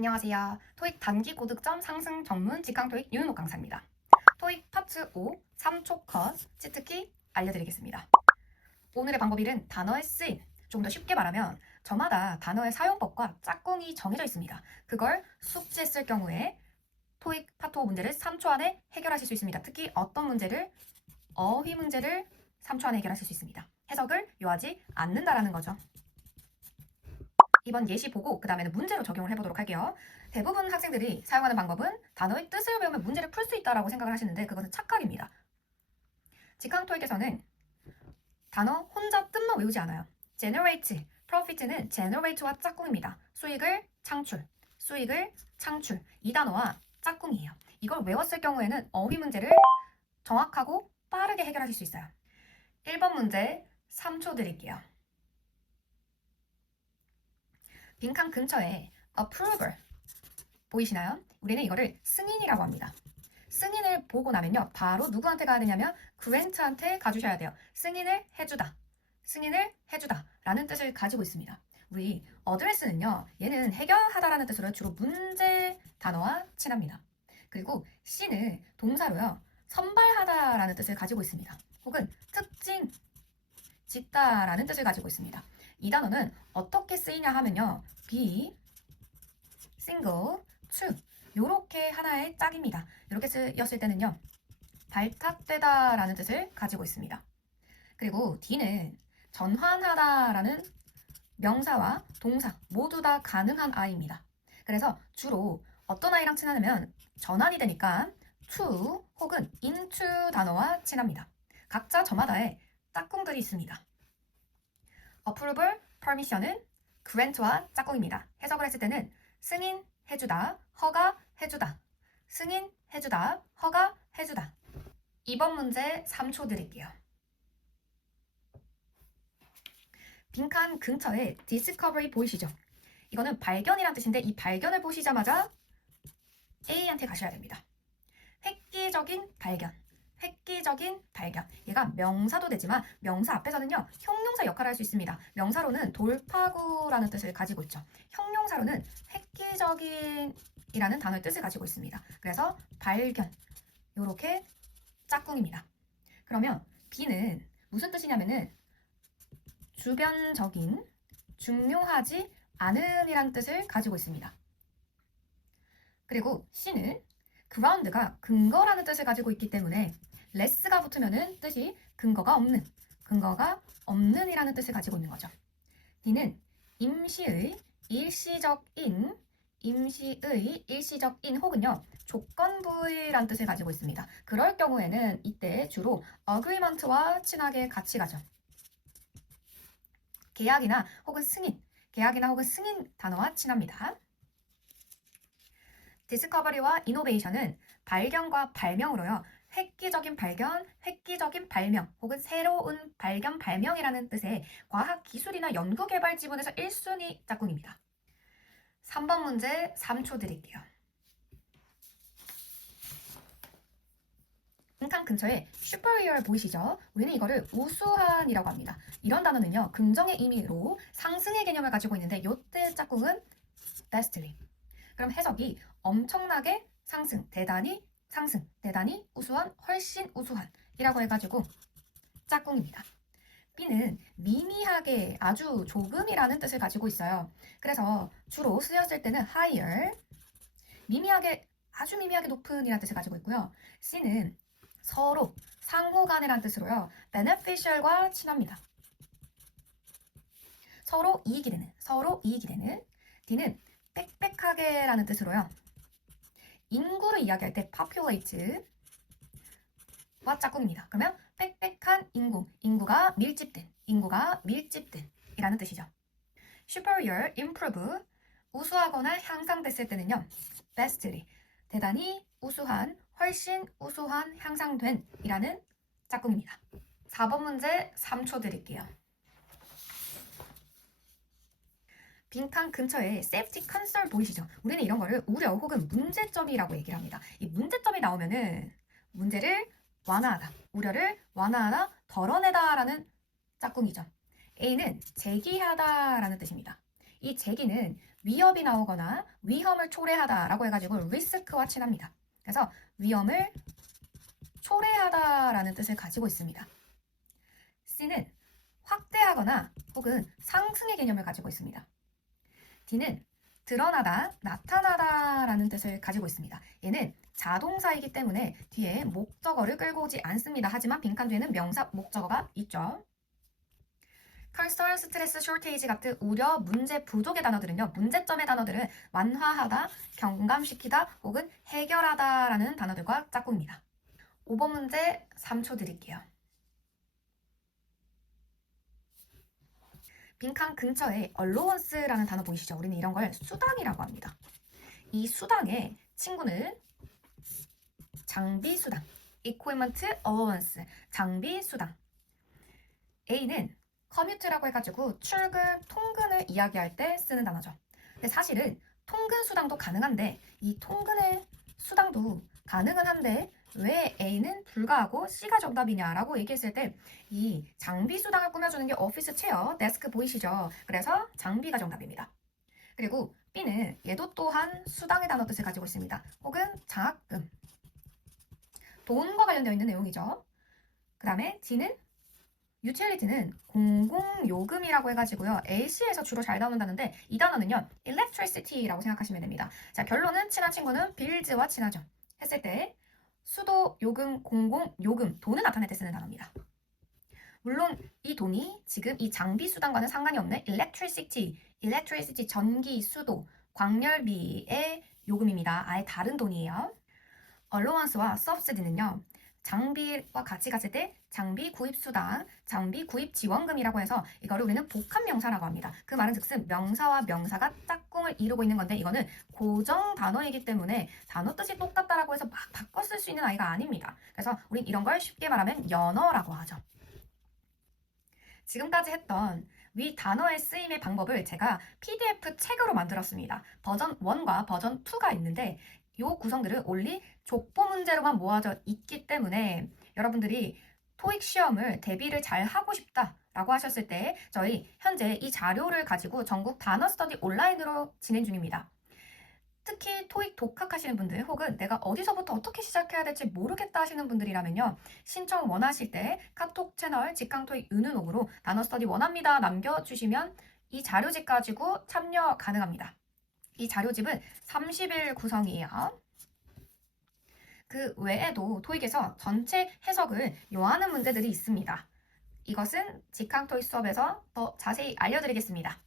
안녕하세요. 토익 단기 고득점 상승 전문 직강 토익 윤은옥 강사입니다. 토익 파트 5 3초 컷 치트키 알려드리겠습니다. 오늘의 방법 1은 단어의 쓰임. 조금 더 쉽게 말하면 저마다 단어의 사용법과 짝꿍이 정해져 있습니다. 그걸 숙지했을 경우에 토익 파트 5 문제를 3초 안에 해결하실 수 있습니다. 특히 어떤 문제를 어휘 문제를 3초 안에 해결하실 수 있습니다. 해석을 요하지 않는다라는 거죠. 이번 예시 보고 그 다음에는 문제로 적용을 해보도록 할게요. 대부분 학생들이 사용하는 방법은 단어의 뜻을 배우면 문제를 풀 수 있다고 생각을 하시는데 그것은 착각입니다. 직항 토익에서는 단어 혼자 뜻만 외우지 않아요. generate, profit는 generate와 짝꿍입니다. 수익을 창출, 수익을 창출. 이 단어와 짝꿍이에요. 이걸 외웠을 경우에는 어휘 문제를 정확하고 빠르게 해결하실 수 있어요. 1번 문제 3초 드릴게요. 빈칸 근처에 approver 보이시나요? 우리는 이거를 승인이라고 합니다. 승인을 보고 나면요. 바로 누구한테 가야 되냐면 grant한테 가주셔야 돼요. 승인을 해주다. 승인을 해주다 라는 뜻을 가지고 있습니다. 우리 address는요. 얘는 해결하다라는 뜻으로 주로 문제 단어와 친합니다. 그리고 C는 동사로요. 선발하다라는 뜻을 가지고 있습니다. 혹은 특징, 짓다라는 뜻을 가지고 있습니다. 이 단어는 어떻게 쓰이냐 하면요. be, single, to 요렇게 하나의 짝입니다. 이렇게 쓰였을 때는요. 발탁되다 라는 뜻을 가지고 있습니다. 그리고 D는 전환하다 라는 명사와 동사 모두 다 가능한 아이입니다. 그래서 주로 어떤 아이랑 친하냐면 전환이 되니까 to 혹은 into 단어와 친합니다. 각자 저마다의 짝꿍들이 있습니다. approval, permission은 grant와 짝꿍입니다. 해석을 했을 때는 승인해주다, 허가해주다, 승인해주다, 허가해주다. 2번 문제 3초 드릴게요. 빈칸 근처에 discovery 보이시죠? 이거는 발견이란 뜻인데 이 발견을 보시자마자 A한테 가셔야 됩니다. 획기적인 발견. 획기적인 발견. 얘가 명사도 되지만 명사 앞에서는요. 형용사 역할을 할 수 있습니다. 명사로는 돌파구라는 뜻을 가지고 있죠. 형용사로는 획기적인이라는 단어의 뜻을 가지고 있습니다. 그래서 발견. 요렇게 짝꿍입니다. 그러면 B는 무슨 뜻이냐면은 주변적인, 중요하지 않은 이라는 뜻을 가지고 있습니다. 그리고 C는 ground가 근거라는 뜻을 가지고 있기 때문에 less가 붙으면은 뜻이 근거가 없는 이라는 뜻을 가지고 있는 거죠. D는 임시의 일시적인 혹은요 조건부의라는 뜻을 가지고 있습니다. 그럴 경우에는 이때 주로 agreement와 친하게 같이 가죠. 계약이나 혹은 승인 단어와 친합니다. 디스커버리와 이노베이션은 발견과 발명으로요. 획기적인 발견, 획기적인 발명 혹은 새로운 발견, 발명이라는 뜻의 과학 기술이나 연구 개발 지분에서 1순위 짝꿍입니다. 3번 문제 3초 드릴게요. 빈칸 근처에 superior 보이시죠? 우리는 이거를 우수한이라고 합니다. 이런 단어는요. 긍정의 의미로 상승의 개념을 가지고 있는데 이때 짝꿍은 vastly. 그럼 해석이 엄청나게 상승, 대단히 우수한, 훨씬 우수한 이라고 해가지고 짝꿍입니다. B는 미미하게, 아주 조금이라는 뜻을 가지고 있어요. 그래서 주로 쓰였을 때는 higher, 미미하게, 아주 미미하게 높은 이라는 뜻을 가지고 있고요. C는 서로, 상호간이라는 뜻으로요. beneficial과 친합니다. 서로 이익이 되는. D는 빽빽하게 라는 뜻으로요. 인구를 이야기할 때 populate와 짝꿍입니다. 그러면 빽빽한 인구가 밀집된 이라는 뜻이죠. superior, improve, 우수하거나 향상됐을 때는요. vastly, 대단히 우수한, 훨씬 우수한, 향상된 이라는 짝꿍입니다. 4번 문제 3초 드릴게요. 빈칸 근처에 safety concern 보이시죠? 우리는 이런 거를 우려 혹은 문제점이라고 얘기를 합니다. 이 문제점이 나오면은 문제를 완화하다, 우려를 완화하다, 덜어내다 라는 짝꿍이죠. A는 제기하다 라는 뜻입니다. 이 제기는 위협이 나오거나 위험을 초래하다라고 해가지고 risk와 친합니다. 그래서 위험을 초래하다라는 뜻을 가지고 있습니다. C는 확대하거나 혹은 상승의 개념을 가지고 있습니다. D는 드러나다, 나타나다라는 뜻을 가지고 있습니다. 얘는 자동사이기 때문에 뒤에 목적어를 끌고 오지 않습니다. 하지만 빈칸 뒤에는 명사 목적어가 있죠. 컨스턴, 스트레스, 쇼테이지 같은 우려, 문제, 부족의 단어들은요. 문제점의 단어들은 완화하다, 경감시키다 혹은 해결하다라는 단어들과 짝꿍입니다. 5번 문제 3초 드릴게요. 빈칸 근처에 allowance라는 단어 보이시죠? 우리는 이런 걸 수당이라고 합니다. 이 수당의 친구는 장비 수당, equipment allowance, 장비 수당. A는 commute라고 해가지고 출근, 통근을 이야기할 때 쓰는 단어죠. 근데 사실은 통근 수당도 가능한데 이 통근의 수당도 가능은 한데 왜 A는 불가하고 C가 정답이냐라고 얘기했을 때 이 장비 수당을 꾸며주는 게 오피스 체어, 데스크 보이시죠? 그래서 장비가 정답입니다. 그리고 B는 얘도 또한 수당의 단어 뜻을 가지고 있습니다. 혹은 장학금, 돈과 관련되어 있는 내용이죠. 그 다음에 D는 utility는 공공요금이라고 해가지고요. AC에서 주로 잘 나온다는데 이 단어는요. electricity라고 생각하시면 됩니다. 자, 결론은 친한 친구는 bills와 친하죠. 했을 때 수도, 요금, 공공요금, 돈을 나타낼 때 쓰는 단어입니다. 물론 이 돈이 지금 이 장비 수단과는 상관이 없는 electricity, 전기, 수도, 광열비의 요금입니다. 아예 다른 돈이에요. allowance와 subsidy는요. 장비와 같이 갔을 때 장비 구입 수당, 장비 구입 지원금이라고 해서 이거를 우리는 복합 명사라고 합니다. 그 말은 즉슨 명사와 명사가 짝꿍을 이루고 있는 건데 이거는 고정 단어이기 때문에 단어 뜻이 똑같다라고 해서 막 바꿔 쓸 수 있는 아이가 아닙니다. 그래서 우린 이런 걸 쉽게 말하면 연어라고 하죠. 지금까지 했던 위 단어의 쓰임의 방법을 제가 PDF 책으로 만들었습니다. 버전 1과 버전 2가 있는데 이 구성들은 only 족보 문제로만 모아져 있기 때문에 여러분들이 토익 시험을 대비를 잘 하고 싶다라고 하셨을 때 저희 현재 이 자료를 가지고 전국 단어 스터디 온라인으로 진행 중입니다. 특히 토익 독학하시는 분들 혹은 내가 어디서부터 어떻게 시작해야 될지 모르겠다 하시는 분들이라면요. 신청 원하실 때 카톡 채널 직강토익 은은옥으로 단어 스터디 원합니다 남겨주시면 이 자료집 가지고 참여 가능합니다. 이 자료집은 30일 구성이에요. 그 외에도 토익에서 전체 해석을 요하는 문제들이 있습니다. 이것은 직강토익 수업에서 더 자세히 알려드리겠습니다.